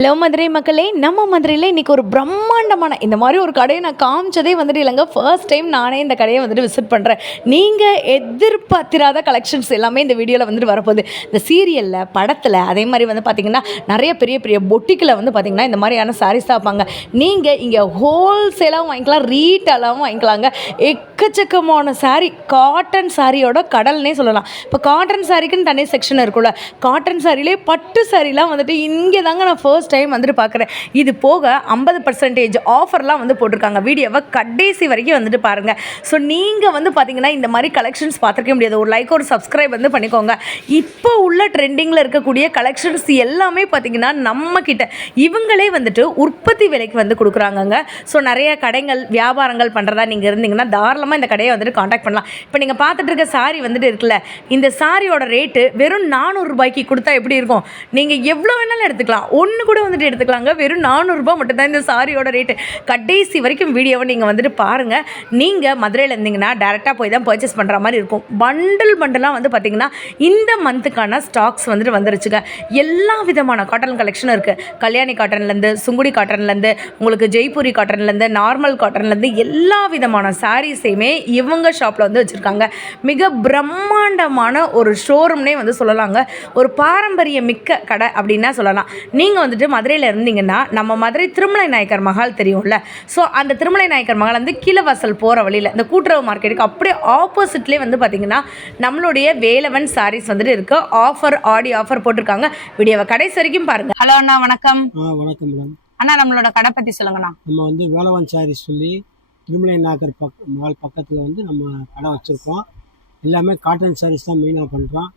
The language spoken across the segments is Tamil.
ஹலோ மதுரை மக்களே, நம்ம மதுரையில் இன்றைக்கி ஒரு பிரம்மாண்டமான இந்த மாதிரி ஒரு கடையை நான் காமிச்சதே வந்துட்டு இல்லைங்க. ஃபர்ஸ்ட் டைம் நானே இந்த கடையை வந்துட்டு விசிட் பண்ணுறேன். நீங்கள் எதிர்பார்த்திராத கலெக்ஷன்ஸ் எல்லாமே இந்த வீடியோவில் வந்துட்டு வரப்போகுது. இந்த சீரியலில், படத்தில், அதே மாதிரி வந்து பார்த்திங்கன்னா நிறைய பெரிய பெரிய பொட்டிக்கில் வந்து பார்த்திங்கன்னா இந்த மாதிரியான சாரீஸ் தான் வைப்பாங்க. நீங்கள் இங்கே ஹோல்சேலாகவும் வாங்கிக்கலாம், ரீட்டெயிலாகவும் வாங்கிக்கலாங்க. எக்கச்சக்கமான சாரீ, காட்டன் சாரியோட கடல்னே சொல்லலாம். இப்போ காட்டன் சாரிக்குன்னு தனி செக்ஷன் இருக்குல்ல, காட்டன் சாரிலே பட்டு சாரிலாம் வந்துட்டு இங்கே தாங்க நான் ஃபர்ஸ்ட் டைம் வந்துட்டு பார்க்குறேன். இது போக 50% ஆஃபர்லாம் வந்து போட்டிருக்காங்க. வீடியோவை கடைசி வரைக்கும் வந்துட்டு பாருங்கள். ஸோ நீங்கள் வந்து பார்த்தீங்கன்னா இந்த மாதிரி கலெக்ஷன்ஸ் பார்த்துருக்க முடியாது. ஒரு லைக், ஒரு சப்ஸ்கிரைப் வந்து பண்ணிக்கோங்க. இப்போ உள்ள ட்ரெண்டிங்கில் இருக்கக்கூடிய கலெக்ஷன்ஸ் எல்லாமே பார்த்தீங்கன்னா நம்ம கிட்ட இவங்களே வந்துட்டு உற்பத்தி விலைக்கு வந்து கொடுக்குறாங்கங்க. ஸோ நிறைய கடைகள், வியாபாரங்கள் பண்ணுறதா நீங்கள் இருந்தீங்கன்னா தாராளமாக இந்த கடையை வந்துட்டு காண்டாக்ட் பண்ணலாம். இப்போ நீங்கள் பார்த்துட்டு இருக்க சாரி வந்துட்டு இருக்குல்ல, இந்த சாரியோட ரேட்டு வெறும் 400 ரூபாய்க்கு கொடுத்தா எப்படி இருக்கும்? நீங்கள் எவ்வளோ வேணாலும் எடுத்துக்கலாம், ஒன்று கூட வந்துட்டு எடுத்துக்கலாங்க. வெறும் 400 ரூபாய் மட்டும்தான் இந்த சாரியோட ரேட்டு. கடைசி வரைக்கும் வீடியோவை நீங்கள் வந்துட்டு பாருங்கள். நீங்கள் மதுரையில் இருந்தீங்கன்னா டேரெக்டாக போய் தான் பர்ச்சேஸ் பண்ணுற மாதிரி இருக்கும். பண்டலாக வந்து பார்த்திங்கன்னா இந்த மந்த்துக்கான ஸ்டாக்ஸ் வந்துட்டு வந்துருச்சுங்க. எல்லா விதமான காட்டன் கலெக்ஷனும் இருக்குது. கல்யாணி காட்டன்லேருந்து, சுங்குடி காட்டன்லேருந்து, உங்களுக்கு ஜெய்ப்பூரி காட்டன்லேருந்து, நார்மல் காட்டன்லேருந்து எல்லா விதமான சாரீஸையுமே இவங்க ஷாப்பில் வந்து வச்சுருக்காங்க. மிக பிரம்மாண்டமான ஒரு ஷோரூம்னே வந்து சொல்லலாங்க. ஒரு பாரம்பரிய மிக்க கடை அப்படின்னா சொல்லலாம். நீங்கள் வந்துட்டு மதுரையில் இருந்தீங்கன்னா நம்ம மதுரை திருமலை நாயக்கர் மஹால் தெரியும்ல. ஸோ அந்த திருமலை நாயக்கர் மஹால் வந்து கீழவாசல் போகிற வழியில் இந்த கூட்டுறவு மார்க்கெட்டுக்கு அப்படியே ஆப்போசிட்லேயே வந்து பார்த்திங்கன்னா நம்மளுடைய வேலவன் சாரீஸ் வந்துட்டு இருக்குது. ஆஃபர், ஆடி ஆஃபர் போட்டிருக்காங்க. வீடியோவை கடைசி வரைக்கும் பாருங்கள். ஹலோ அண்ணா, வணக்கம். வணக்கம் மேடம். அண்ணா, நம்மளோட கடை பற்றி சொல்லுங்கண்ணா. நம்ம வந்து வேலவன் சாரீஸ் சொல்லி திருமலை நாயக்கர் மஹால் பக்கத்தில் வந்து நம்ம கடை வச்சுருக்கோம். எல்லாமே காட்டன் சாரீஸ் தான் மெயினாக பண்ணுறோம்.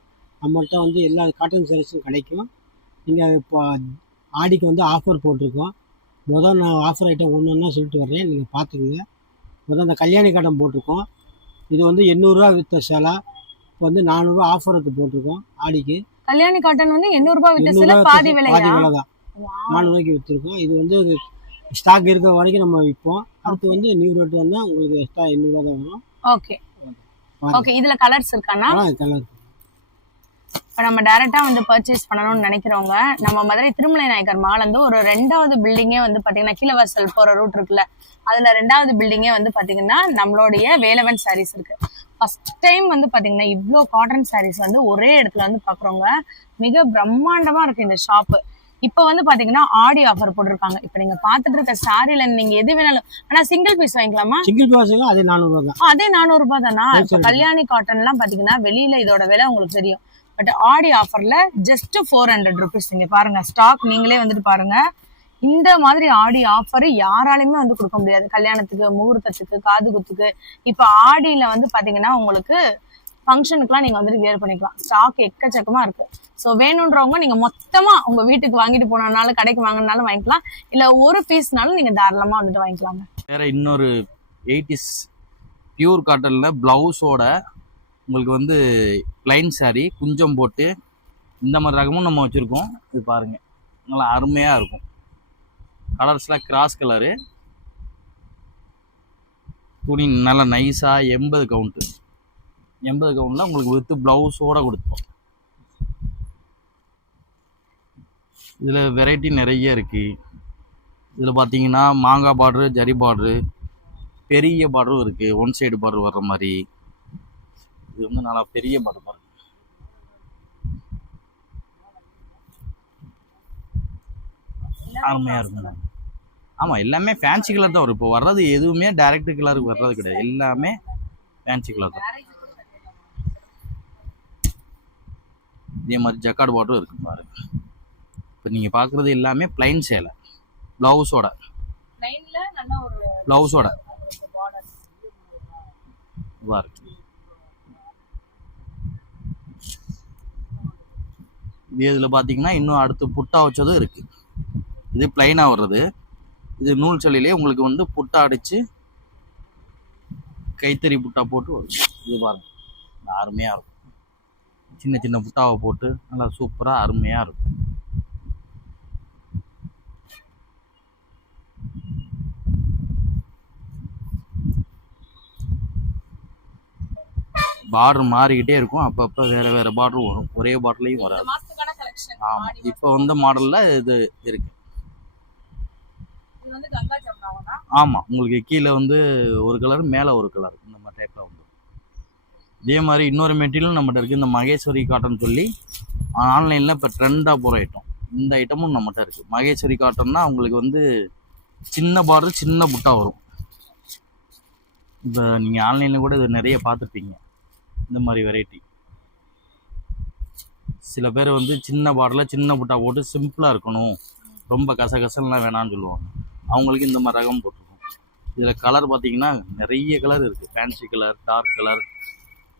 நம்மள்கிட்ட வந்து எல்லா காட்டன் சாரீஸும் கிடைக்கும். நீங்கள் இப்போ ஆடிக்கு வந்து ஆஃபர் போட்டிருக்கோம். நான் ஆஃபர் ஐட்டம் ஒன்று ஒன்றா சொல்லிட்டு வர்றேன், நீங்கள் பார்த்துக்குங்க. அந்த கல்யாணி காட்டன் போட்டிருக்கோம். இது வந்து 800 ரூபா வித்த சேலை, இப்போ வந்து 400 ரூபா ஆஃபருக்கு போட்டிருக்கோம். ஆடிக்கு கல்யாணி காட்டன் வந்து 800 ரூபாய் வித்த சேலை, பாதி விலை தான் 400 ரூபாய்க்கு விற்றுருக்கோம். இது வந்து ஸ்டாக் இருக்கிற வரைக்கும் நம்ம விற்போம். அடுத்து வந்து நியூ ரேட் வந்தால் உங்களுக்கு எக்ஸ்ட்ரா 800 ரூபா தான் வரும். Okay okay. இதில் கலர்ஸ் இருக்காண்ணா? கலர். இப்போ நம்ம டேரெக்டாக வந்து பர்ச்சேஸ் பண்ணணும்னு நினைக்கிறவங்க நம்ம மதுரை திருமலை நாயக்கர் மஹால் வந்து ஒரு 2வது பில்டிங்கே வந்து பார்த்தீங்கன்னா கீழவாசல் போகிற ரூட் இருக்குல்ல, அதில் 2வது பில்டிங்கே வந்து பார்த்தீங்கன்னா நம்மளுடைய வேலவன் சாரீஸ் இருக்குது. ஃபர்ஸ்ட் டைம் வந்து பார்த்தீங்கன்னா இவ்வளோ காட்டன் சாரீஸ் வந்து ஒரே இடத்துல வந்து பார்க்குறவங்க. மிக பிரம்மாண்டமாக இருக்குது இந்த ஷாப்பு. இப்போ வந்து பார்த்தீங்கன்னா ஆடி ஆஃபர் போட்டிருக்காங்க. இப்போ நீங்கள் பார்த்துட்டு இருக்க சாரியில் நீங்கள் எது வேணாலும், ஆனால் சிங்கிள் பீஸ் வாங்கிக்கலாமா? சிங்கிள் பீஸ் அதே 400 ரூபா தான். அதே 400 ரூபாய் தானா? இப்போ கல்யாணி காட்டன்லாம் பார்த்தீங்கன்னா வெளியில் இதோட விலை உங்களுக்கு தெரியும். பட் ஆடி ஆஃபர்ல ஜஸ்ட் 400 ருபீஸ். இங்க பாருங்க, ஸ்டாக் நீங்களே வந்துட்டு பாருங்க. இந்த மாதிரி ஆடி ஆஃபர் யாராலையுமே வந்து கொடுக்க முடியாது. கல்யாணத்துக்கு, முகூர்த்தத்துக்கு, காது குத்துக்கு. இப்போ ஆடியில வந்து பாத்தீங்கன்னா உங்களுக்கு ஃபங்க்ஷனுக்குலாம் நீங்க வந்துட்டு வியர் பண்ணிக்கலாம். ஸ்டாக் எக்கச்சக்கமா இருக்கு. ஸோ வேணுன்றவங்க நீங்க மொத்தமா உங்க வீட்டுக்கு வாங்கிட்டு போனதுனால, கடைக்கு வாங்கினாலும் வாங்கிக்கலாம், இல்ல ஒரு பீஸ்னாலும் நீங்க தாராளமா வந்துட்டு வாங்கிக்கலாங்க. வேற இன்னொரு 80s பியூர் காட்டன்ல பிளவுஸோட உங்களுக்கு வந்து ப்ளைன் சாரீ குஞ்சம் போட்டு இந்த மாதிரி ரகமும் நம்ம வச்சுருக்கோம். இது பாருங்கள், நல்லா அருமையாக இருக்கும். கலர்ஸ்லாம் கிராஸ் கலரு, துணி நல்லா நைஸாக 80 கவுண்ட்டு. 80 கவுண்டில் உங்களுக்கு வித்து ப்ளவுஸோடு கொடுத்தோம். இதில் வெரைட்டி நிறைய இருக்குது. இதில் பார்த்தீங்கன்னா மாங்காய் பார்டரு, ஜரி பார்டரு, பெரிய பார்டரும் இருக்குது. ஒன் சைடு பார்டர் வர்ற மாதிரி. இது வந்து நல்லா பெரிய பார்டர் பாருங்க. அருமையாக இருக்கும். ஆமாம், எல்லாமே ஃபேன்சி கலர் தான் வரும். இப்போ வர்றது எதுவுமே டைரக்ட் கலருக்கு வர்றது கிடையாது, எல்லாமே ஃபேன்சி கலர் தான். இதே மாதிரி ஜக்கார்டு பார்டரும் இருக்கு பாருங்க. இப்போ நீங்கள் பார்க்குறது எல்லாமே ப்ளைன் சேலை, ப்ளவுஸோட ப்ளவுஸோட பாருங்க. இதில் பார்த்தீங்கன்னா இன்னும் அடுத்து புட்டா வச்சதும் இருக்குது. இது பிளைனாக வர்றது. இது நூல் சலிலே உங்களுக்கு வந்து புட்டா அடித்து கைத்தறி புட்டா போட்டு வரும். இது பாருங்க, அருமையாக இருக்கும். சின்ன சின்ன புட்டாவை போட்டு நல்லா சூப்பராக அருமையாக இருக்கும். பார்டர் மாறிக்கிட்டே இருக்கும். அப்பப்போ வேறு வேறு பார்டரும் வரும், ஒரே பார்டர்லையும் வராது. ஆமாம், இப்போ வந்த மாடலில் இது இருக்குது. ஆமாம், உங்களுக்கு கீழே வந்து ஒரு கலர், மேலே ஒரு கலர், இந்த மாதிரி டைப்பில் வந்துடும். இதே மாதிரி இன்னொரு மெட்டீரியலும் நம்மகிட்ட இருக்குது, இந்த மகேஸ்வரி காட்டன் சொல்லி ஆன்லைனில் இப்போ ட்ரெண்டாக போகிற ஐட்டம். இந்த ஐட்டமும் நம்மகிட்ட இருக்குது. மகேஸ்வரி காட்டன்னா உங்களுக்கு வந்து சின்ன பார்டர், சின்ன புட்டா வரும். இப்போ நீங்கள் ஆன்லைனில் கூட இது நிறைய பார்த்துருப்பீங்க இந்த மாதிரி வெரைட்டி. சில பேர் வந்து சின்ன பார்டரில் சின்ன புட்டா போட்டு சிம்பிளாக இருக்கணும், ரொம்ப கசகசலாம் வேணான்னு சொல்லுவாங்க. அவங்களுக்கு இந்த மாதிரி ரகம் போட்டிருக்கோம். இதில் கலர் பார்த்தீங்கன்னா நிறைய கலர் இருக்குது. ஃபேன்சி கலர், டார்க் கலர்,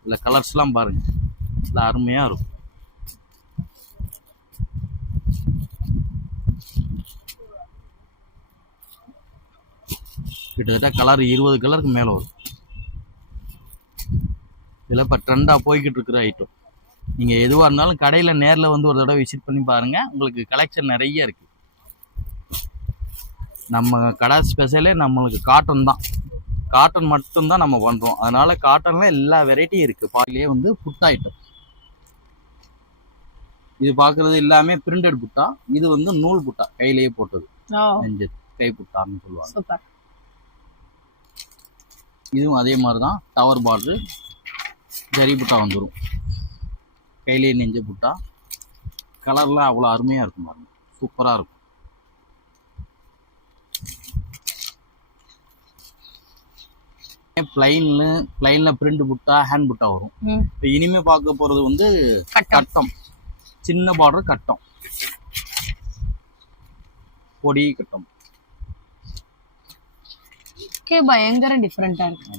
இதில் கலர்ஸ்லாம் பாருங்கள், இதில் அருமையாக இருக்கும். கிட்டத்தட்ட கலர் 20 கலருக்கு மேலே வரும். இதில் இப்போ ட்ரெண்டாக போய்கிட்டு இருக்கிற ஐட்டம். நீங்கள் எதுவாக இருந்தாலும் கடையில் நேரில் வந்து ஒரு தடவை விசிட் பண்ணி பாருங்கள், உங்களுக்கு கலெக்ஷன் நிறைய இருக்குது. நம்ம கடை ஸ்பெஷலே நம்மளுக்கு காட்டன் தான், காட்டன் மட்டும்தான் நம்ம பண்ணுறோம். அதனால் காட்டனில் எல்லா வெரைட்டியும் இருக்குது. பாலிலே வந்து புட்டா ஐட்டம். இது பார்க்குறது எல்லாமே பிரிண்டட் புட்டா. இது வந்து நூல் புட்டா, கையிலேயே போட்டது, நெஞ்சு கை புட்டான்னு சொல்லுவாங்க. இதுவும் அதே மாதிரி தான், டவர் பார்டரு, ஜரி புட்டா வந்துடும், கையிலேயே நெஞ்ச புட்டா. கலர்லாம் அவ்வளோ அருமையாக இருக்கும் பாருங்க, சூப்பராக இருக்கும். பிளைனில் பிரிண்ட் புட்டா, ஹேண்ட் புட்டா வரும். இப்போ இனிமேல் பார்க்க போகிறது வந்து கட்டம், சின்ன பார்டர் கட்டம், பொடி கட்டம். பயங்கர டிஃப்ரெண்டா இருக்கு.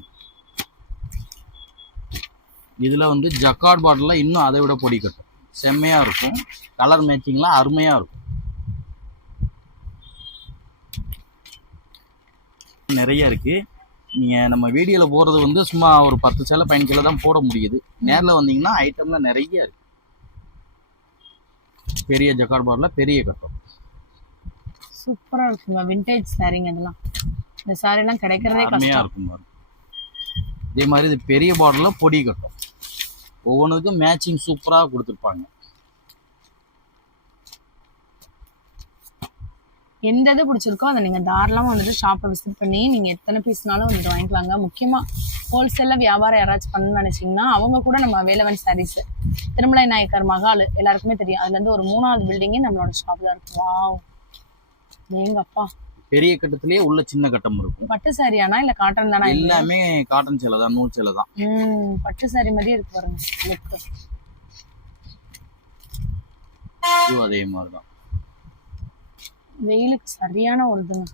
இதுல வந்து ஜக்கார்ட் பார்டர்ல இன்னும் அதை விட பொடி கட்டும், செம்மையா இருக்கும். கலர் மேட்சிங்லாம் அருமையா இருக்கும். நிறைய இருக்கு. நீங்க நம்ம வீடியோல போறது வந்து சும்மா ஒரு 10 சேலை 15 கிலோ தான் போட முடியுது. நேரில் வந்தீங்கன்னா ஐட்டம்ல நிறைய இருக்கு. பெரிய ஜக்கார்ட் பார்டர்ல பெரிய கட்டம் சூப்பரா இருக்குங்க. விண்டேஜ் சாரீங்க இதெல்லாம். இந்த சாரி எல்லாம் கிடைக்கிறதே கம்மியா இருக்கும் பாருங்க. இதே மாதிரி இது பெரிய பார்டர்ல பொடி கட்டம், ஒவ்வொன்றுக்கும் மேட்சிங் சூப்பரா கொடுத்துருப்பாங்க. எந்த இது பிடிச்சிருக்கோ அதை நீங்கள் தாராளமாக வந்துட்டு ஷாப்பை விசிட் பண்ணி நீங்கள் எத்தனை பீஸ்னாலும் வந்துட்டு வாங்கிக்கலாங்க. முக்கியமாக ஹோல்சேலில் வியாபாரம் யாராச்சும் பண்ணணும்னு நினச்சிங்கன்னா அவங்க கூட நம்ம வேலவன் சாரீஸ், திருமலை நாயக்கர் மகால் எல்லாருக்குமே தெரியும். அதுலேருந்து ஒரு 3வது பில்டிங்கே நம்மளோட ஷாப் தான் இருக்கும். வாவ், எங்கப்பா, பெரிய கட்டத்திலேயே உள்ள சின்ன கட்டம் இருக்கும். பட்டு சாரியானா இல்லை காட்டன் தானா? எல்லாமே காட்டன் சேலை தான், நூல் சேலை தான். பட்டு சாரி மாதிரியே இருக்கு பாருங்க. அதே மாதிரி தான். வெயிலுக்கு சரியான ஒரு இதுங்க,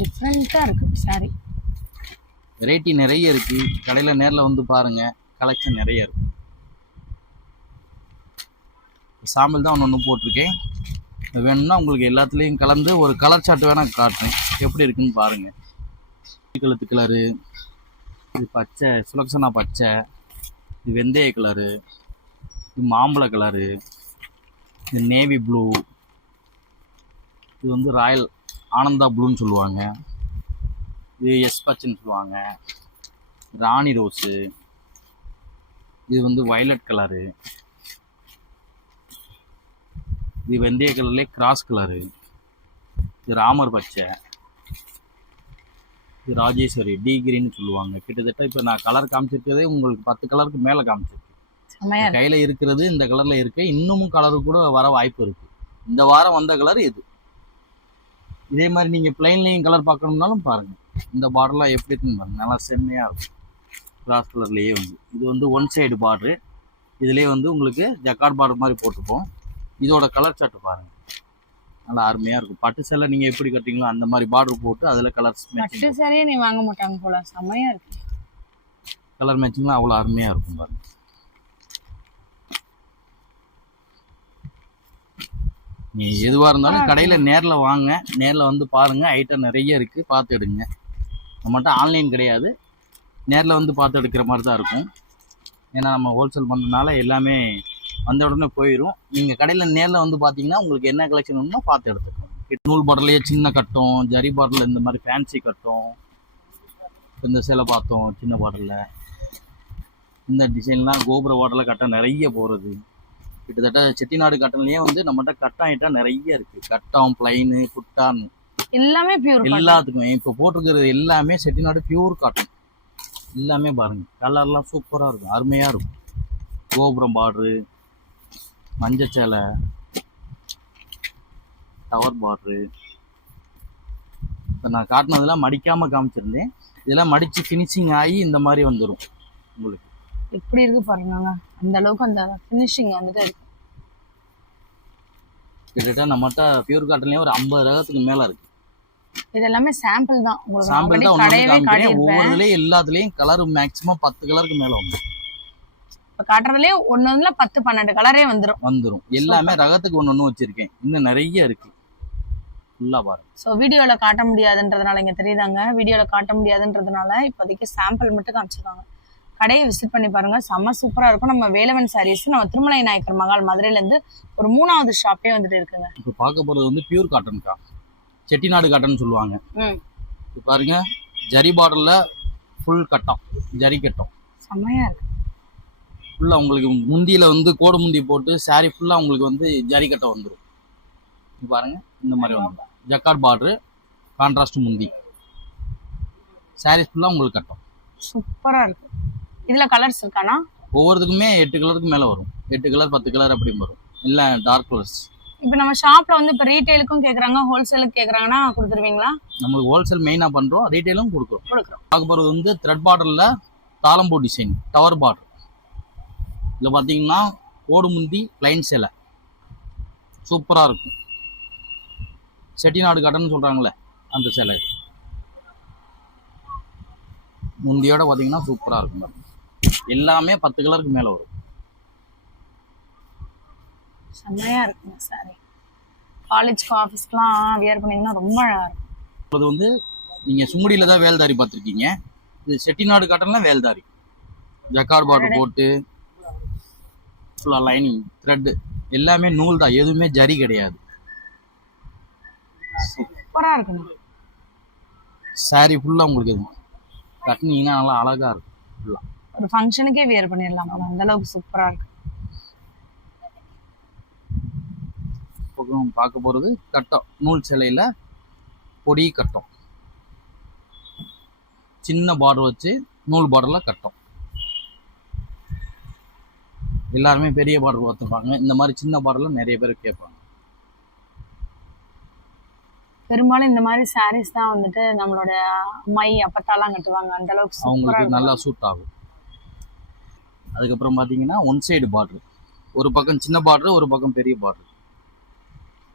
டிஃப்ரெண்டா இருக்கு சாரி. வெரைட்டி நிறைய இருக்கு. கடையில நேரில் வந்து பாருங்க, கலெக்ஷன் நிறைய இருக்கு. சாம்பிள் தான் ஒன்று போட்டிருக்கேன். வேணும்னா உங்களுக்கு எல்லாத்துலேயும் கலந்து ஒரு கலர் சார்ட் வேணா காட்டுறேன், எப்படி இருக்குன்னு பாருங்க. கழுத்து கலரு, இது பச்சை சுலக்ஷனா பச்சை, இது வெந்தய கலரு, இது மாம்பழ கலரு, இது நேவி ப்ளூ, இது வந்து ராயல் ஆனந்தா ப்ளூன்னு சொல்லுவாங்க, இது எஸ் பச்சைன்னு சொல்லுவாங்க, ராணி ரோஸு, இது வந்து வயலட் கலரு, இது வெந்தய கலர்லேயே கிராஸ் கலரு, இது ராமர் பச்சை, இது ராஜேஸ்வரி டி கிரீன்னு சொல்லுவாங்க. கிட்டத்தட்ட இப்போ நான் கலர் காமிச்சிருக்கிறதே உங்களுக்கு 10 கலருக்கு மேலே காமிச்சிருக்கு. கையில் இருக்கிறது இந்த கலரில் இருக்கு. இன்னமும் கலரு கூட வர வாய்ப்பு இருக்கு. இந்த வாரம் வந்த கலர் இது. இதே மாதிரி நீங்கள் பிளைன்லையும் கலர் பார்க்கணும்னாலும் பாருங்கள், இந்த பார்டர்லாம் எப்படி இருக்குன்னு பாருங்கள், நல்லா செம்மையாக இருக்கும். கிராஸ் கலர்லேயே வந்து இது வந்து ஒன் சைடு பார்டரு. இதுலேயே வந்து உங்களுக்கு ஜக்கார்ட் பார்டர் மாதிரி போட்டுப்போம். இதோட கலர் சார்ட் பாருங்கள், நல்லா அருமையாக இருக்கும். பட்டு சேலை நீங்கள் எப்படி கட்டுறீங்களோ அந்த மாதிரி பார்டர் போட்டு அதில் கலர்ஸ் பட்டு சேலையே நீ வாங்க மாட்டாங்க போல, செம்மையாக இருக்கு. கலர் மேட்சிங்லாம் அவ்வளோ அருமையாக இருக்கும் பாருங்கள். நீ எதுவாக இருந்தாலும் கடையில் நேரில் வாங்க, நேரில் வந்து பாருங்கள், ஐட்டம் நிறைய இருக்குது, பார்த்து எடுங்க. நம்மகிட்ட ஆன்லைன் கிடையாது, நேரில் வந்து பார்த்து எடுக்கிற மாதிரி தான் இருக்கும். ஏன்னா நம்ம ஹோல்சேல் பண்ணுறதுனால எல்லாமே வந்த உடனே போயிடும். நீங்கள் கடையில் நேரில் வந்து பார்த்தீங்கன்னா உங்களுக்கு என்ன கலெக்ஷன் வேணுமோ பார்த்து எடுத்துக்கணும். நூல் பாட்டிலேயே சின்ன கட்டம், ஜரி பாட்டில் இந்த மாதிரி ஃபேன்சி கட்டம், இந்த சேலை பார்த்தோம் சின்ன பாட்டிலில். இந்த டிசைன்லாம் கோபுர பாட்டில் கட்டம் நிறைய போகிறது. கிட்டத்தட்ட செட்டிநாடு காட்டன்லயே வந்து நம்மகிட்ட கட்டம் ஐட்டம் நிறைய இருக்கு. கட்டம், பிளைனு, குட்டான் எல்லாமே பியூர் எல்லாத்துக்கும் இப்போ போட்டிருக்கிறது எல்லாமே செட்டிநாடு பியூர் காட்டன். எல்லாமே பாருங்க, கலர்லாம் சூப்பரா இருக்கும், அருமையா இருக்கும். கோபுரம் பார்டரு, மஞ்சள் சேலை, டவர் பார்டரு. இப்போ நான் காட்டினதெல்லாம் மடிக்காம காமிச்சிருந்தேன். இதெல்லாம் மடிச்சு ஃபினிஷிங் ஆகி இந்த மாதிரி வந்துடும் உங்களுக்கு. எப்படி இருக்கு பாருங்க, அந்த அளவுக்கு அந்த ஃபினிஷிங் வந்துட்டு இருக்கு. கிட்டத்தட்ட நம்மகிட்ட பியூர் காட்டன்லயே ஒரு 50 ரகத்துக்கு மேல இருக்கு. இது எல்லாமே சாம்பிள் தான், உங்களுக்கு சாம்பிள் already தான் ஒன்று கடையவே காமிக்கிறேன். காட்டியிருப்பேன். ஒவ்வொருதுலயும் எல்லாத்துலயும் கலர் மேக்ஸிமம் 10 கலருக்கு மேல இப்ப காட்டுறதுலயே ஒண்ணுல 10-12 கலரே வந்துரும். எல்லாமே ரகத்துக்கு ஒண்ணு வச்சிருக்கேன். இன்னும் நிறைய இருக்கு. ஃபுல்லா பாருங்க. ஸோ வீடியோல காட்ட முடியாதுன்றதுனால, இங்க தெரியுதாங்க, வீடியோல காட்ட முடியாதுன்றதுனால இப்போதைக்கு சாம்பிள் மட்டும் காமிச்சிருக்காங்க. கடையை விசிட் பண்ணி பாருங்க, செம்ம சூப்பரா இருக்கும். நம்ம வேலவன் சாரீஸ் நம்ம திருமலை நாயக்கர் மகால் மதுரையில இருந்து ஒரு 3வது ஷாப்பே வந்துட்டு இருக்குங்க. இப்போ பார்க்க போறது வந்து பியூர் காட்டன்க்கா, செட்டிநாடு காட்டன் சொல்லுவாங்க. இப்போ பாருங்க, ஜரி பார்டர்ல ஃபுல் கட்டம், ஜரி கட்டம் செம்மையா இருக்கு. ஃபுல்லா உங்களுக்கு முந்தியில வந்து கோடு முந்தி போட்டு சாரி ஃபுல்லா உங்களுக்கு வந்து ஜரி கட்டம் வந்துடும். பாருங்க, இந்த மாதிரி வந்துடும். ஜக்கார்ட் பார்டரு, கான்ட்ராஸ்ட் முந்தி, சாரீஸ் ஃபுல்லா உங்களுக்கு கட்டம் சூப்பரா இருக்கு. இதுல கலர்ஸ் இருக்கானா? ஒவ்வொருத்துக்குமே 8 கலருக்கு மேல வரும். 8 கலர் 10 கலர் அப்படி வரும். இல்ல டார்க் கலர்ஸ். இப்போ நம்ம ஷாப்ல வந்து இப்போ ரீட்டைலுக்கும் கேக்குறாங்க, ஹோல்சேலுக்கு கேக்குறாங்கன்னா கொடுத்துருவீங்களா? நம்ம ஹோல்சேல் மெயினா பண்றோம், ரீட்டைலும் கொடுக்குறோம். பார்க்க போறது வந்து த்ரெட் பார்டர்ல தாளம்பூ டிசைன், டவர் பார்டர். இதுல பாத்தீங்கன்னா கோடு முந்தி, பிளைன் சேலை சூப்பரா இருக்கும். செட்டிநாடு காட்டன் சொல்றாங்களே அந்த சேலை முந்தியோட பாத்தீங்கன்னா சூப்பரா இருக்கும் பாருங்க. எல்லாமே 10 கலருக்கு மேல வரும். செம்மையா இருக்குங்க சாரி. காலேஜ்க்கு ஆஃபீஸ்க்குலாம் வியர் பண்ணீங்கன்னா ரொம்ப அழகா இருக்கும். அது வந்து நீங்க சுங்குடியில தான் வேல்தாரி பார்த்துருக்கீங்க. இது செட்டிநாடு காட்டன்ல வேல்தாரி, ஜக்கார்ட் பார்டர் போட்டு ஃபுல்லா லைனிங் த்ரெட் எல்லாமே நூல் தான், எதுவுமே ஜரி கிடையாது. சூப்பரா இருக்குங்க. சாரி ஃபுல்லா உங்களுக்கு இது கட்டினீங்கன்னா நல்லா அழகா இருக்கும். ஃபுல்லா ஒரு ஃபங்க்ஷனுக்கே வியர் பண்ணிடலாம், அந்த அளவுக்கு சூப்பரா இருக்கு. பார்க்க போறது கட்டம், நூல் சேலையில பொடி கட்டம், சின்ன பார்டர் வச்சு நூல் பார்டர்ல கட்டம். எல்லாருமே பெரிய பார்டர் பார்த்துப்பாங்க, இந்த மாதிரி சின்ன பார்டர்ல நிறைய பேர் கேட்பாங்க. பெரும்பாலும் இந்த மாதிரி சாரீஸ் தான் வந்துட்டு நம்மளோட அம்மாயி அப்பத்தாலாம் கட்டுவாங்க, அந்த அளவுக்கு அவங்களுக்கு நல்லா சூட் ஆகும். அதுக்கப்புறம் பாத்தீங்கன்னா ஒன் சைடு பார்டர், ஒரு பக்கம் சின்ன பார்டர், ஒரு பக்கம் பெரிய பார்டர்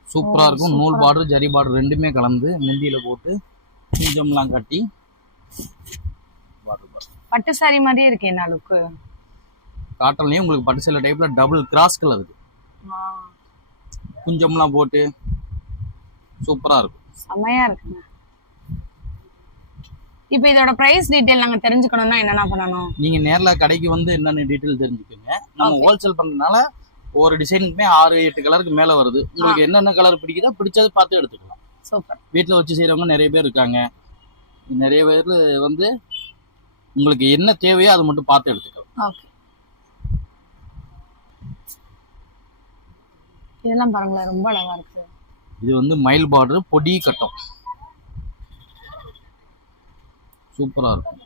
சூப்பரா இருக்கும். நூல் பார்டர் ஜரி பார்டர் ரெண்டுமே கலந்து முந்தியில போட்டு குஞ்சம்லாம் கட்டி பட்டு சாரி மாதிரியே இருக்கு. என்ன லுக்கு காட்டன்லயும் உங்களுக்கு பட்டு சேலை டைப்ல டபுள் கிராஸ் கலர் இருக்கு, குஞ்சம்லாம் போட்டு சூப்பரா இருக்கும். செமையா இருக்குங்க. இப்போ இதோட பிரைஸ் டீடைல் நாங்க தெரிஞ்சுக்கணும்னா என்னென்ன பண்ணணும்? நீங்க நேர்ல கடைக்கு வந்து என்னென்ன டீடைல் தெரிஞ்சுக்கோங்க. நம்ம ஹோல்சேல் பண்றதுனால ஒரு டிசைனுக்குமே 6-8 கலருக்கு மேல வருது. உங்களுக்கு என்னென்ன கலர் பிடிக்குதோ பிடிச்சது பார்த்து எடுத்துக்கலாம். சூப்பர். வீட்டில் வச்சு செய்யறவங்க நிறைய பேர் இருக்காங்க. நிறைய பேர் வந்து உங்களுக்கு என்ன தேவையோ அதை மட்டும் பார்த்து எடுத்துக்கலாம். ஓகே. இதெல்லாம் பாருங்களேன், ரொம்ப அழகா இருக்கு. இது வந்து மயில் பார்டர் பொடி கட்டம் சூப்பரா இருக்கும்.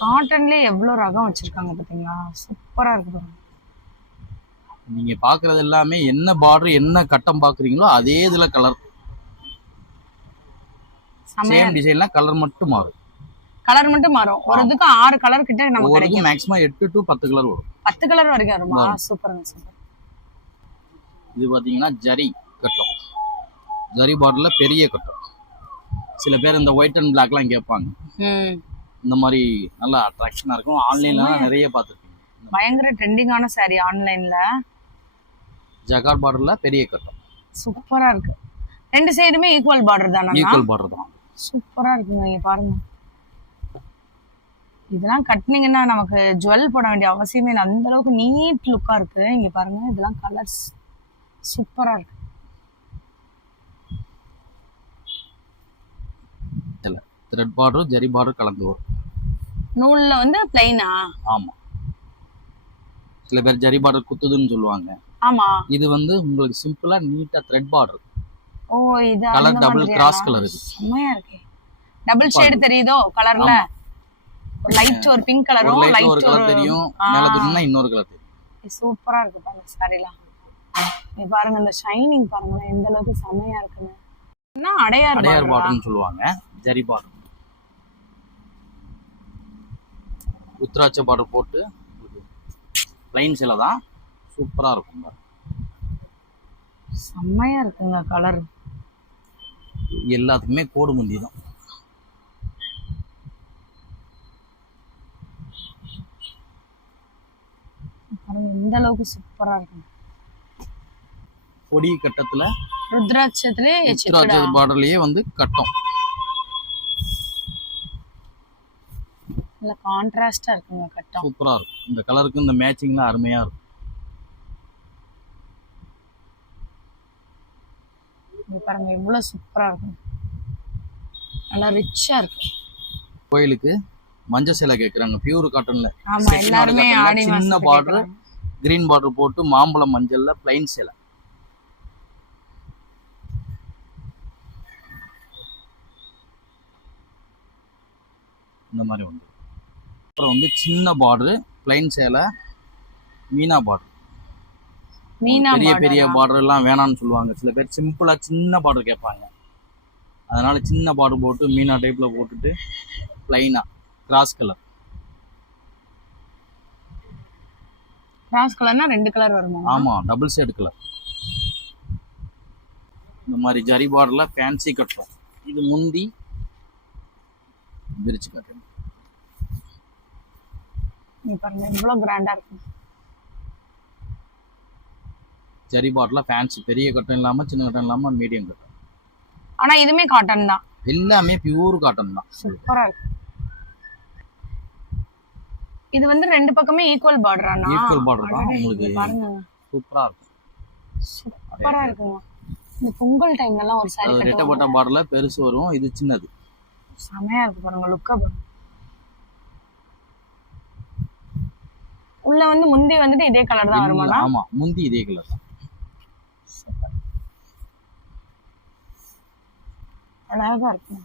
காட்டன்லயே எவ்வளவு ரகம் வச்சிருக்காங்க பாத்தீங்களா, சூப்பரா இருக்கு பாருங்க. நீங்க பாக்குறது எல்லாமே என்ன பார்டர் என்ன கட்டம் பாக்குறீங்களோ அதே இதுல கலர் சேம் டிசைன்ல கலர் மட்டும் மாறும். கலர் மட்டும் மாறும். ஒரு இதுக்கு 6 கலர் கிட்ட நமக்கு கிடைக்கும். மேக்ஸிமம் 8 to 10 கலர் வரும். 10 கலர் வரைக்கும் வருமா? சூப்பர்ங்க சூப்பர். இது பாத்தீங்கன்னா ஜரி கட்டம், ஜரி பார்டர்ல பெரிய கட்டம். சில பேர் இந்த ஒயிட் அண்ட் பிளாக்லாம் கேட்பாங்க. இந்த மாதிரி நல்லா அட்ராக்ஷனா இருக்கும். ஆன்லைன்ல நிறைய பார்த்துருக்கீங்க. பயங்கர ட்ரெண்டிங்கான சாரி ஆன்லைன்ல. ஜக்கார்ட் பார்டர்ல பெரிய கட்டம் சூப்பரா இருக்கு. ரெண்டு சைடுமே ஈக்குவல் பார்டர் தானா? ஈக்குவல் பார்டர் தான். சூப்பரா இருக்குங்க. இங்க பாருங்க, இதெல்லாம் கட்டினீங்கன்னா நமக்கு ஜுவல் போட வேண்டிய அவசியமே இல்லை, அந்த அளவுக்கு நீட் லுக்கா இருக்கு. இங்க பாருங்க, இதெல்லாம் கலர்ஸ் சூப்பரா இருக்கு. த்ரெட் பார்டர் ஜரி பார்டர் கலந்து வரும். நூல்ல வந்து பிளைனா? ஆமா, சில பேர் ஜரி பார்டர் குத்துதுன்னு சொல்லுவாங்க. ஆமா. இது வந்து உங்களுக்கு சிம்பிளா நீட்டா த்ரெட் பார்டர். ஓ, இது கலர் அந்த டபுள் மாதிரியா? கிராஸ் கலர் இது. செம்மையா இருக்கு. டபுள் ஷேட் தெரியுதோ கலர்ல? ஒரு லைட் ஒரு பிங்க் ஒரு கலரும் லைட்ல லைட் ஒரு கலர் தெரியும், மேல தெரியும்னா இன்னொரு கலர் தெரியும். சூப்பரா இருக்கு பாருங்க சாரிலாம். நீ பாருங்க இந்த ஷைனிங் பாருங்க எந்த அளவுக்கு செம்மையா இருக்குன்னு. என்ன அடையார் அடையார் பார்டர்னு சொல்லுவாங்க, ஜரி பார்டர். உத்ராட்ச பார்டர் போட்டு பிளைன் சேலை தான், சூப்பரா இருக்கும். செம்மையா இருக்குங்க கலர். எல்லாத்துக்குமே கோடு முந்தி தான். பாருங்க எந்த அளவுக்கு சூப்பரா இருக்கு. கொடி கட்டத்துல ருத்ராட்சத்திலே உத்ராட்ச பார்டர்லயே வந்து கட்டம். நல்ல கான்ட்ராஸ்டா இருக்குங்க கட்டம். சூப்பரா இருக்கும். இந்த கலருக்கு இந்த மேட்சிங்லாம் அருமையா இருக்கும். பாருங்க எவ்வளவு சூப்பரா இருக்கு. நல்லா ரிச்சா இருக்கு. கோயிலுக்கு மஞ்சள் சேலை கேக்குறாங்க, பியூர் காட்டன்ல. ஆமா, எல்லாருமே ஆடி மாசம் சின்ன பார்டர், கிரீன் பார்டர் போட்டு மாம்பழம் மஞ்சள்ல பிளைன் சேலை. இந்த மாதிரி வந்து அப்புறம் வந்து சின்ன பார்டர் பிளைன் சேலை, மீனா பார்டர். பெரிய பெரிய பார்டர் எல்லாம் வேணாம்னு சொல்லுவாங்க. சில பேர் சிம்பிளா சின்ன பார்டர் கேட்பாங்க. அதனால சின்ன பார்டர் போட்டு மீனா டைப்ல போட்டுட்டு பிளைனா கிராஸ் கலர். கிராஸ் கலர்னா ரெண்டு கலர் வருமா? ஆமா, டபுள் ஷேட் கலர். இந்த மாதிரி ஜரி பார்டர்ல ஃபேன்சி கட்டும். இது முந்தி விரிச்சு கட்டுறேன். நீ பாருங்க எவ்வளவு கிராண்டா இருக்கு. ஜரி பார்டர்ல ஃபேன்சி, பெரிய கட்டம் இல்லாம சின்ன கட்டம் இல்லாம மீடியம் கட்டம். ஆனா இதுமே காட்டன் தான், எல்லாமே பியூர் காட்டன் தான். சூப்பரா இருக்கு. இது வந்து ரெண்டு பக்கமே ஈக்குவல் பார்டரானா? ஈக்குவல் பார்டர் தான். உங்களுக்கு பாருங்க சூப்பரா இருக்கும். சூப்பரா இருக்குங்க. இந்த பொங்கல் டைம்ல எல்லாம் ஒரு சாரி கட்டுவாங்க. ரெட்டப்பட்ட பார்டர்ல பெருசு வரும், இது சின்னது. செமையா இருக்கு பாருங்க லுக்கா பாருங்க. உள்ள வந்து முந்தி வந்துட்டு இதே கலர் தான் வருமா? ஆமா, முந்தி இதே கலர் தான். அழகா இருக்கு.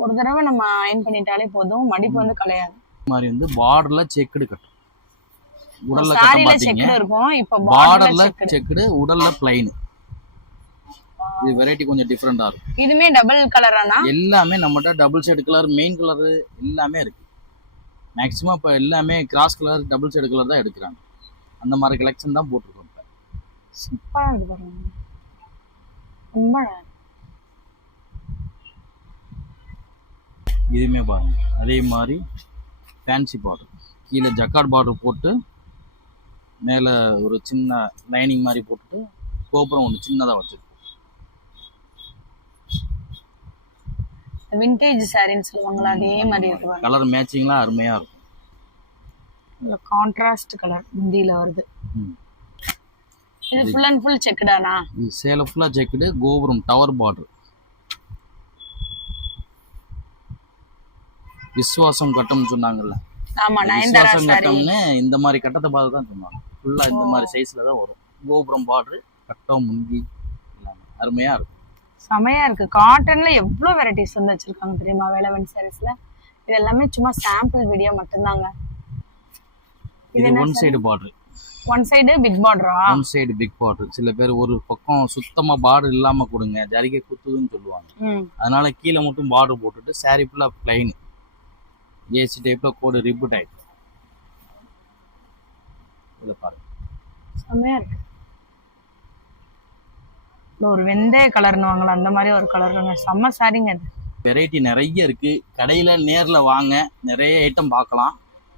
ஒரு தடவை நம்ம அயன் பண்ணிட்டாலே போதும், மடிப்பு வந்து கலையாது. இந்த மாதிரி வந்து பார்டர்ல செக்குடு கட்டும். உடல்ல கட்டம் சாரில பாத்தீங்க, செக்குடு இருக்கும். இப்ப பார்டர்ல செக்குடு, உடல்ல பிளைன். இது வெரைட்டி கொஞ்சம் டிஃபரெண்டா இருக்கும். இதுமே டபுள் கலரானா? எல்லாமே நம்மகிட்ட double shade colour, main colour எல்லாமே இருக்கு. மேக்ஸிமம் இப்போ எல்லாமே cross colour, double shade colour தான் எடுக்கிறாங்க. அந்த மாதிரி கலெக்ஷன் தான் போட்டிருக்கோம் இப்போ. சூப்பரா இருக்கு பாருங்க, ரொம்ப அழகா. இதுவுமே பாருங்க அதே மாதிரி ஃபேன்சி பார்டர், கீழே ஜக்கார்ட் பார்டர் போட்டு மேலே ஒரு சின்ன லைனிங் மாதிரி போட்டுட்டு கோபுரம் ஒன்று சின்னதாக வச்சிருக்கோம். விண்டேஜ் சாரின்னு சொல்லுவாங்களா, அதே மாதிரி இருக்கு. கலர் மேட்சிங்லாம் அருமையாக இருக்கும். கான்ட்ராஸ்ட் கலர் முந்தியில வருது. இது ஃபுல் அண்ட் ஃபுல் செக்குடானா? இது சேலை ஃபுல்லாக செக்குடு, கோபுரம் டவர் பார்டர். விஸ்வாசம் கட்டம்னு சொன்னாங்கல்ல, ஆமா, நயன்தாரா விஸ்வாசம் சாரி. கட்டம்னு இந்த மாதிரி கட்டத்தை பார்த்து தான் சொன்னாங்க. ஃபுல்லா இந்த மாதிரி சைஸ்ல தான் வரும். கோபுரம் பார்டர், கட்டம், முந்தி எல்லாமே அருமையா இருக்கும். செமையா இருக்கு. காட்டன்ல எவ்வளவு வெரைட்டிஸ் வந்து வச்சிருக்காங்க தெரியுமா வேலவன் சாரீஸ்ல. இது எல்லாமே சும்மா சாம்பிள் வீடியோ மட்டும்தாங்க. இது one side border. One side big பார்டரா? One side big border. சில பேர் ஒரு பக்கம் சுத்தமா பார்டர் இல்லாம கொடுங்க, ஜரிகை குத்துதுன்னு சொல்லுவாங்க. அதனால கீழே மட்டும் பார்டர் போட்டுட்டு சாரி ஃபுல்லா பிளைன் ஏசி டைப்ல கோடு ரிப்பு டைப். இத பாருங்க, செமையா இருக்கு. ஒரு வெந்தய கலர்னுவாங்களா அந்த மாதிரி ஒரு கலருங்க, செம்ம சாரிங்க. அது வெரைட்டி நிறைய இருக்கு. கடையில நேர்ல வாங்க, நிறைய ஐட்டம் பார்க்கலாம்.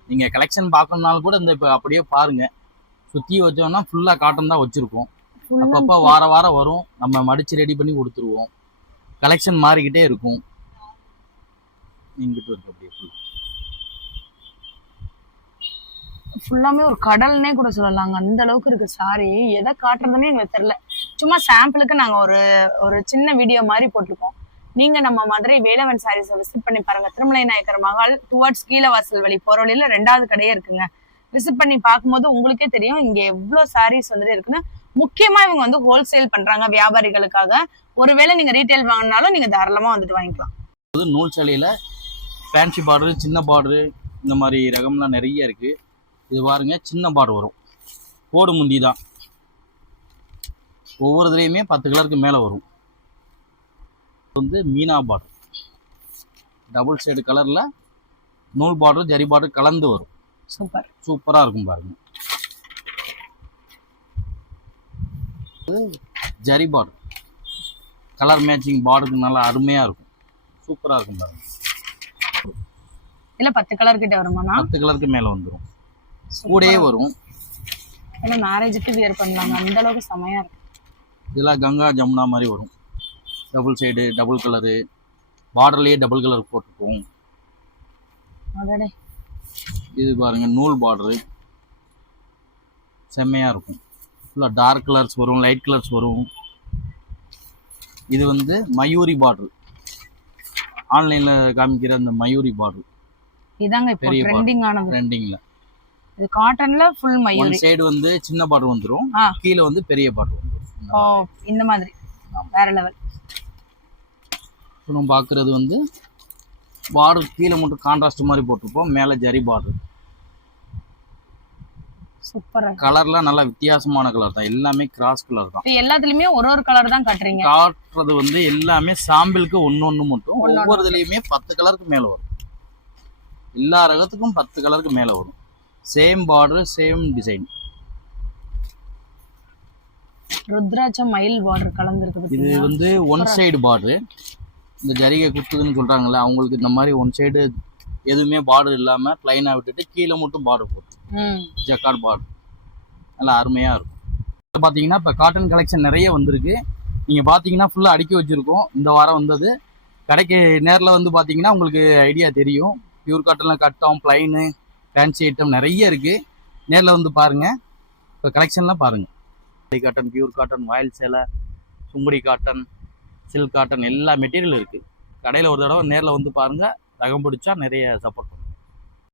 நீங்க கலெக்ஷன் பார்க்கணும்னாலும் கூட இந்த இப்போ அப்படியே பாருங்க. சுத்தி வச்சோம்னா ஃபுல்லா காட்டன் தான் வச்சிருக்கோம். அப்பப்போ வார வாரம் வரும், நம்ம மடிச்சு ரெடி பண்ணி கொடுத்துருவோம். கலெக்ஷன் மாறிக்கிட்டே இருக்கும். இங்கிட்டு இருக்கு அப்படியே ஃபுல்லாமே ஒரு கடல்னே கூட சொல்லலாங்க, அந்த அளவுக்கு இருக்கு சாரி. எதை காட்டுறதுன்னே எங்களுக்கு தெரியல. சும்மா சாம்பிளுக்கு நாங்க ஒரு சின்ன வீடியோ மாதிரி போட்டிருக்கோம். நீங்க நம்ம மதுரை வேலவன் சாரீஸை விசிட் பண்ணி பாருங்க. திருமலை நாயக்கர் மகால் டுவர்ட்ஸ் கீழவாசல் வழி போற வழியில 2வது கடையே இருக்குங்க. விசிட் பண்ணி பார்க்கும்போது உங்களுக்கே தெரியும் இங்க எவ்வளவு சாரீஸ் வந்துட்டு இருக்குன்னு. முக்கியமா இவங்க வந்து ஹோல்சேல் பண்றாங்க வியாபாரிகளுக்காக. ஒருவேளை நீங்க ரீட்டைல் வாங்கினாலும் நீங்க தாராளமா வந்துட்டு வாங்கிக்கலாம். நூல் சேலையில் ஃபேன்சி பார்டரு, சின்ன பார்டரு, இந்த மாதிரி ரகம்லாம் நிறைய இருக்குது. இது பாருங்க, சின்ன பார்டர் வரும், கோடு முந்தி தான். ஒவ்வொரு இதுலேயுமே 10 கலருக்கு மேலே வரும். வந்து மீனா பார்டர், டபுள் சைடு கலரில் நூல் பார்டர் ஜரி பார்டர் கலந்து வரும். சூப்பராக இருக்கும் பாருங்க. ஜரி பார்டர் கலர் மேட்சிங் பார்டருக்கு நல்லா அருமையாக இருக்கும். சூப்பராக இருக்கும் பாருங்க. இல்ல 10 கலர் கிட்ட வருமா? 10 கலருக்கு மேலே வந்துடும், கூடயே வரும். மேரேஜுக்கு வியர் பண்ணலாங்க, அந்த அளவுக்கு செமையா இருக்கு. இதெல்லாம் கங்கா ஜமுனா மாதிரி வரும். டபுள் சைடு டபுள் கலரு, பார்டர்லேயே டபுள் கலர் போட்டுப்போம். இது பாருங்க, நூல் பார்டரு செம்மையாக இருக்கும். ஃபுல்லாக டார்க் கலர்ஸ் வரும், லைட் கலர்ஸ் வரும். இது வந்து மயூரி பார்டர், ஆன்லைனில் காமிக்கிற அந்த மயூரி பார்டர். இதாங்க இப்போ ட்ரெண்டிங் ஆனது. ட்ரெண்டிங்ல இது காட்டன்ல ஃபுல் மயூரி. ஒன் சைடு வந்து சின்ன பார்டர் வந்துரும், கீழ வந்து பெரிய பார்டர் வந்துரும். ஓ, இந்த மாதிரி வேற லெவல். நம்ம பார்க்குறது வந்து பார்டர் கீழே மட்டும் கான்ட்ராஸ்ட் மாதிரி போட்டிருப்போம், மேலே ஜரி பார்டர். சூப்பரா. கலர்லாம் நல்லா வித்தியாசமான கலர் தான், எல்லாமே கிராஸ் கலர் தான். எல்லாத்துலயுமே ஒரு கலர் தான் காட்டுறீங்க. காட்டுறது வந்து எல்லாமே சாம்பிளுக்கு ஒன்னொன்னு மட்டும். ஒவ்வொரு இதுலயுமே 10 கலருக்கு மேல வரும். எல்லா ரகத்துக்கும் 10 கலருக்கு மேல வரும். Same border, same design. ருத்ராட்சம் மயில் பார்டர் கலந்துருக்கு. இது வந்து ஒன் சைடு பார்டர். இந்த ஜரிகை குத்துதுன்னு சொல்றாங்கல்ல, அவங்களுக்கு இந்த மாதிரி ஒன் சைடு எதுவுமே பார்டர் இல்லாம பிளைனா விட்டுட்டு கீழே மட்டும் பார்டர் போட்டு ஜக்கார்ட் பார்டர் நல்லா அருமையாக இருக்கும். பார்த்தீங்கன்னா இப்போ காட்டன் கலெக்ஷன் நிறைய வந்திருக்கு. நீங்கள் பார்த்தீங்கன்னா ஃபுல்லாக அடுக்கி வச்சுருக்கோம். இந்த வாரம் வந்தது கடைக்கு நேரில் வந்து பார்த்தீங்கன்னா உங்களுக்கு ஐடியா தெரியும். பியூர் காட்டனில் கட்டம், ப்ளைனு, ஃபேன்சி ஐட்டம் நிறைய இருக்குது. நேரில் வந்து பாருங்கள். இப்போ கலெக்ஷன்லாம் பாருங்கள். காட்டன், பியூர் காட்டன், வாயில் சேலை, சுங்குடி காட்டன், சில்க் காட்டன் எல்லா மெட்டீரியல் இருக்குது. கடையில் ஒரு தடவை நேரில் வந்து பாருங்கள். ரகம் பிடிச்சா நிறைய சப்போர்ட் பண்ணும்.